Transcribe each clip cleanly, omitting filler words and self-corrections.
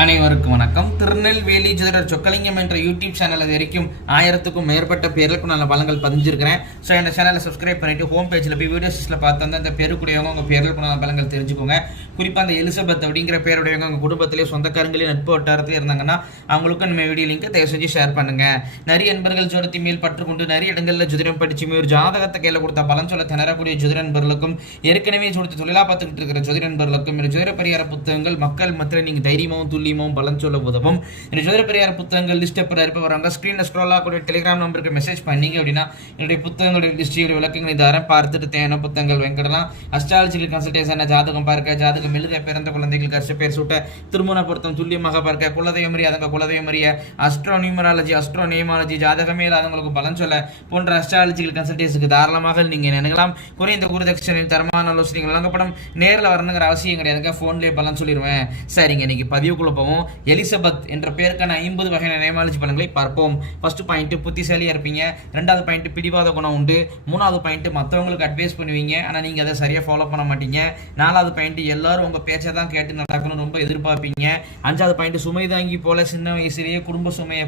அனைவருக்கும் வணக்கம். திருநெல்வேலி ஜோதிடர் சொக்கலிங்கம் என்ற யூடியூப் சேனல் அது வரைக்கும் 1000க்கும் மேற்பட்ட பேருக்கு நல்ல பலங்கள் பதிஞ்சிருக்கிறேன். ஸோ இந்த சேனலை சப்ஸ்கிரைப் பண்ணிட்டு ஹோம் பேஜில் போய் வீடியோஸில் பார்த்து வந்து அந்த பேருக்குடையவங்க உங்கள் பேருக்கு நல்ல பலங்கள் தெரிஞ்சுக்கோங்க. குறிப்பாக அந்த எலிசபெத் அப்படிங்கிற பேருடையவங்க உங்கள் குடும்பத்திலே சொந்தக்காரங்களே நட்பு வட்டாரத்தில் இருந்தாங்கன்னா அவங்களுக்கும் நம்ம வீடியோ லிங்கை தயவு செஞ்சு ஷேர் பண்ணுங்க. நிறைய நண்பர்கள் ஜோதிடத்தின் மேல் பற்றுக்கொண்டு நிறைய இடங்களில் ஜோதிடம் படிச்சுமே ஒரு ஜாதகத்தை கையில் கொடுத்தா பலன் சொல்ல திணறக்கூடிய ஜோதிட நண்பர்களுக்கும் ஏற்கனவே ஜோதிட தொழிலாக பார்த்துக்கிட்டு இருக்கிற ஜோதிட நண்பர்களுக்கும் ஜோதிட பரிகார புத்தகங்கள் மக்கள் மத்தியில் நீங்கள் தைரியமாகவும் துல்லியமாகவும் பலன் சொல்ல உதவும். இந்த ஜோதிட பரிகார புத்தகங்கள் லிஸ்ட் எப்போ இருப்பவங்க ஸ்க்ரீனில் ஸ்க்ரோல் ஆகக்கூடிய டெலிகிராம் நம்பருக்கு மெசேஜ் பண்ணீங்க அப்படின்னா என்னுடைய புத்தகங்களுடைய லிஸ்டியோட விளக்கங்களை தரேன். பார்த்துட்டு தேவையான புத்தகங்கள் வெங்கடலாம். அஸ்ட்ராலஜிக்கல் கன்சல்டேஷன், ஜாதகம் பார்க்க, ஜாதகம் எழுத, பிறந்த குழந்தைகளுக்கு அர்ச்ச பேர் சூட்ட, திருமண பொருத்தம் துல்லியமாக பார்க்க, குலதெய்வம் அறியாதவங்க குலதெய்வம் அறிய, அஸ்ட்ரோ நியூமராலஜி, அஸ்ட்ரோ நேமாலஜி, ஜாதகமே இல்லாதவங்களுக்கு பலன் சொல்ல போன்ற அஸ்ட்ராலஜிக்கல் கன்சல்டேஷனுக்கு தாராளமாக நீங்கள் நினைக்கலாம். குறைந்த குருதட்சணையில் தரமான ஆலோசனைகள் வழங்கப்படும். நேரில் வரணுங்கிற அவசியம் கிடையாதுங்க, ஃபோன்லேயே பலன் சொல்லிடுவேன். சரிங்க, இன்னைக்கு பதிவுக்குள்ள போவோம். எலிசபெத் என்ற பேருக்கான 50 வகையான நேமாலஜி பலன்களை பார்ப்போம். ஃபர்ஸ்ட் பாயிண்ட், புத்திசாலியா இருப்பீங்க. ரெண்டாவது பாயிண்ட், பிடிவாத குணம் உண்டு. மூணாவது பாயிண்ட், மற்றவங்களுக்கு அட்வைஸ் பண்ணுவீங்க, ஆனால் நீங்கள் அதை சரியாக ஃபாலோ பண்ண மாட்டீங்க. நாலாவது பாயிண்ட், எல்லாரும் உங்கள் பேச்சை தான் கேட்டு நடக்கணும் ரொம்ப எதிர்பார்ப்பீங்க. அஞ்சாவது பாயிண்ட், சுமை தாங்கி போல சின்ன வயசுலேயே குடும்ப சுமையை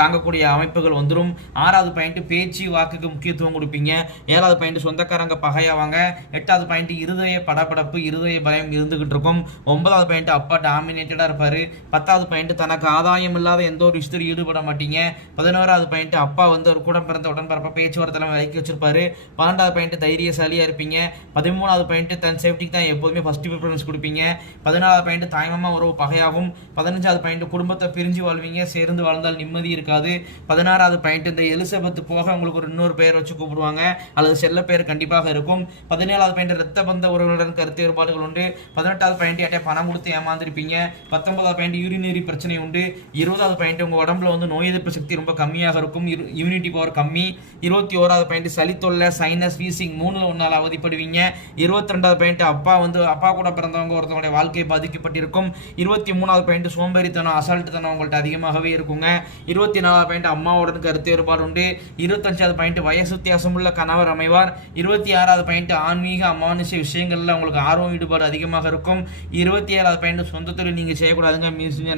தாங்கக்கூடிய அமைப்புகள் வந்துடும். ஆறாவது பாயிண்ட், பேச்சு வாக்குக்கு முக்கியத்துவம் கொடுப்பீங்க. ஏழாவது பாயிண்ட், சொந்தக்காரங்க பகையாவாங்க. எட்டாவது பாயிண்ட், இருதய படப்படப்பு, இருதய பயம் இருந்துகிட்டு இருக்கும். ஒன்பதாவது பாயிண்ட், அப்பா டாமினேட்டடா இருப்பாரு. 10வது பாயிண்ட், தனக்கு ஆதாயம் இல்லாத எந்த ஒரு விஷயத்திலும் ஈடுபட மாட்டீங்க. 11வது பாயிண்ட், அப்பா வந்து ஒரு கூட பிறந்த உடன்பரப்ப பேச்சுவார்த்தை விலக்கி வச்சிருப்பாரு. 12வது பாயிண்ட், தைரியசாலியா இருப்பீங்க. 13வது பாயிண்ட், தன் சேஃப்டிக்கு தான் எப்போதுமே ஃபர்ஸ்ட் ப்ரிஃபரன்ஸ் கொடுப்பீங்க. 14வது பாயிண்ட், தாய்மாமா உறவு பகையாகும். 15வது பாயிண்ட், குடும்பத்தை பிரிஞ்சு வாழ்வீங்க, சேர்ந்து வாழ்ந்தால் நிம்மதி இருக்காது. 16வது பாயிண்ட், இந்த எலிசபெத் போக உங்களுக்கு ஒரு இன்னொரு பெயர் வச்சு கூப்பிடுவாங்க அல்லது செல்ல பெயர் கண்டிப்பாக இருக்கும். 17வது பாயிண்ட், ரத்த பந்த உறவுகளுடன் கருத்து வேறுபாடுகள் உண்டு. 18வது பாயிண்ட், பணம் கொடுத்து ஏமாந்திருப்பீங்க. 19வது பாயிண்ட், யூரினரி பிரச்சனை உண்டு. 20வது பாயிண்ட், உங்க உடம்புல வந்து நோய் எதிர்ப்பு சக்தி ரொம்ப கம்மியாக இருக்கும், இம்யூனிட்டி பவர் கம்மி. 21வது பாயிண்ட், சளி தொல்லை, சைனஸ், வீசிங் 3ல் 1 அவதிப்படுவீங்க. 22வது பாயிண்ட், அப்பா கூட பிறந்தவங்க ஒருத்தவங்களுடைய வாழ்க்கை பாதிக்கப்பட்டிருக்கும். 23வது பாயிண்ட், சோம்பேறித்தனம், அசால்ட்டுத்தனம் உங்கள்கிட்ட அதிகமாகவே இருக்குங்க. 24வது பாயிண்ட், அம்மாவுடன் கருத்து வேறுபாடு உண்டு. 25வது பாயிண்ட், வயசு வித்தியாசம் உள்ள கணவர் அமைவார். 26வது பாயிண்ட், ஆன்மீக அமானுஷ விஷயங்கள்ல உங்களுக்கு ஆர்வம் ஈடுபாடு அதிகமாக இருக்கும். 27வது பாயிண்ட், சொந்த தொழில் நீங்க செய்யக்கூடாதுங்க,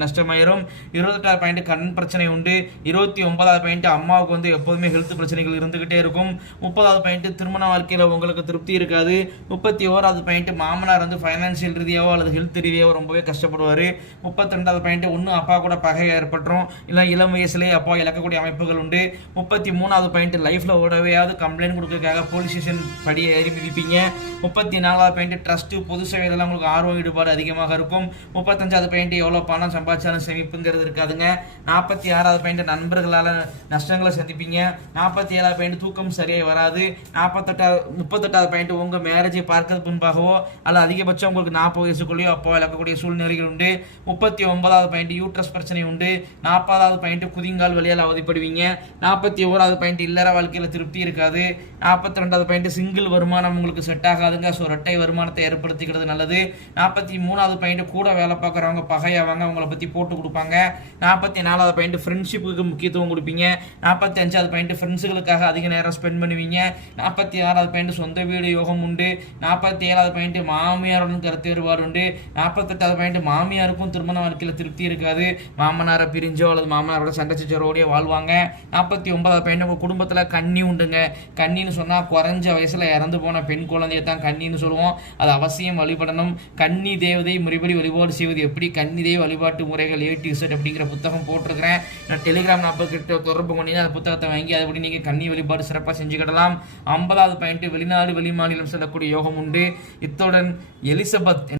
நஷ்டமாயிரும். 28வது பாயிண்ட், கண் பிரச்சனை உண்டு. 29வது பாயிண்ட், அம்மாவுக்கு வந்து எப்போதுமே ஹெல்த் பிரச்சனைகள் இருந்துகிட்டே இருக்கும். 30வது பாயிண்ட், திருமண வாழ்க்கையில உங்களுக்கு திருப்தி இருக்காது. 31வது பாயிண்ட், மாமனார் வந்து ஃபைனான்சியல் ரீதியாவோ அல்லது ஹெல்த் ரீதியாவோ ரொம்பவே கஷ்டப்படுவார். 32வது பாயிண்ட், ஒன்று அப்பா கூட பகை ஏற்பட்டுரும், இல்லை இளம் வயசுலேயே அப்பா இழக்கக்கூடிய அமைப்புகள் உண்டு. 33வது பாயிண்ட், லைஃப்ல ஓடவையாவது கம்ப்ளைண்ட் கொடுக்கறதுக்காக போலீஸ் ஸ்டேஷன் படியை ஏறி மிதிப்பீங்க. 34வது பாயிண்ட், ட்ரஸ்ட் பொது சேவையில உங்களுக்கு ஆர்வம் ஈடுபாடு அதிகமாக இருக்கும். 35வது பாயிண்ட், எவ்வளோ பணம் சம்பாதிச்சாலும் சேமிப்புங்கிறது இருக்காதுங்க. 46வது பாயிண்ட், நண்பர்களால் நஷ்டங்களை சந்திப்பீங்க. 47வது பாயிண்ட், தூக்கம் சரியாக வராது. 38வது பாயிண்ட், உங்க மேரேஜை பார்க்கறதுக்கு முன்பாகவோ அல்ல அதிகபட்சம் உங்களுக்கு 40 வயசுக்குள்ளேயோ அப்போ இழக்கக்கூடிய சூழ்நிலைகள் உண்டு. 39வது பாயிண்ட், யூட்ரஸ் பிரச்சனை உண்டு. 40வது பாயிண்ட், குதிங்கால் வழியால் அவதிப்படுவீங்க. 41வது பாயிண்ட், இல்லற வாழ்க்கையில் திருப்தி இருக்காது. 42வது பாயிண்ட், சிங்கிள் வருமானம் உங்களுக்கு செட் ஆகாதுங்க, ஸோ இரட்டை வருமானத்தை ஏற்படுத்திக்கிறது நல்லது. 43வது பாயிண்ட், கூட வேலை பார்க்குறவங்க பகையாவாங்க, அவங்கள பற்றி போட்டு கொடுப்பாங்க. 44வது பாயிண்ட், ஃப்ரெண்ட்ஷிப்புக்கு முக்கியத்துவம் கொடுப்பீங்க. 45வது பாயிண்ட், ஃப்ரெண்ட்ஸுகளுக்காக அதிக நேரம் ஸ்பெண்ட் பண்ணுவீங்க. 46வது பாயிண்ட், சொந்த வீடு யோகம் உண்டு. 47வது பாயிண்ட், மாமியாருடன் கருத்து வேறுபாடு உண்டு. 48வது பாயிண்ட், மாமியாருக்கும் திருமண வாழ்க்கையில் திருப்தி இருக்காது, மாமனாரை பிரிஞ்சோ அல்லது மாமனாரோட சண்டை சச்சரவோடய வாழ்வாங்க. 49வது பாயிண்ட், உங்கள் குடும்பத்தில் கன்னி உண்டுங்க. கன்னின்னு சொன்னால் குறைஞ்ச வயசில் இறந்து போன பெண் குழந்தைய தான் கன்னின்னு சொல்லுவோம், அது அவசியம் வழிபடணும். கன்னி தேவதை முறைப்படி வழிபாடு செய்வது எப்படி, கன்னி தெய்வ வழிபாட்டு முறைகள் A-Z அப்படிங்கிற புத்தகம் போட்டிருக்கிறேன். நான் டெலிகிராம் நம்பர் கிட்ட தொடர்பு பண்ணி அந்த புத்தகத்தை வாங்கி அதுபடி நீங்கள் கன்னி வழிபாடு சிறப்பாக செஞ்சுக்கிடலாம். 50வது பாயிண்ட், வெளிநாடு வெளி மாநிலம் செல்லக்கூடிய யோகம் உண்டு. இத்துடன் எலிசபெத்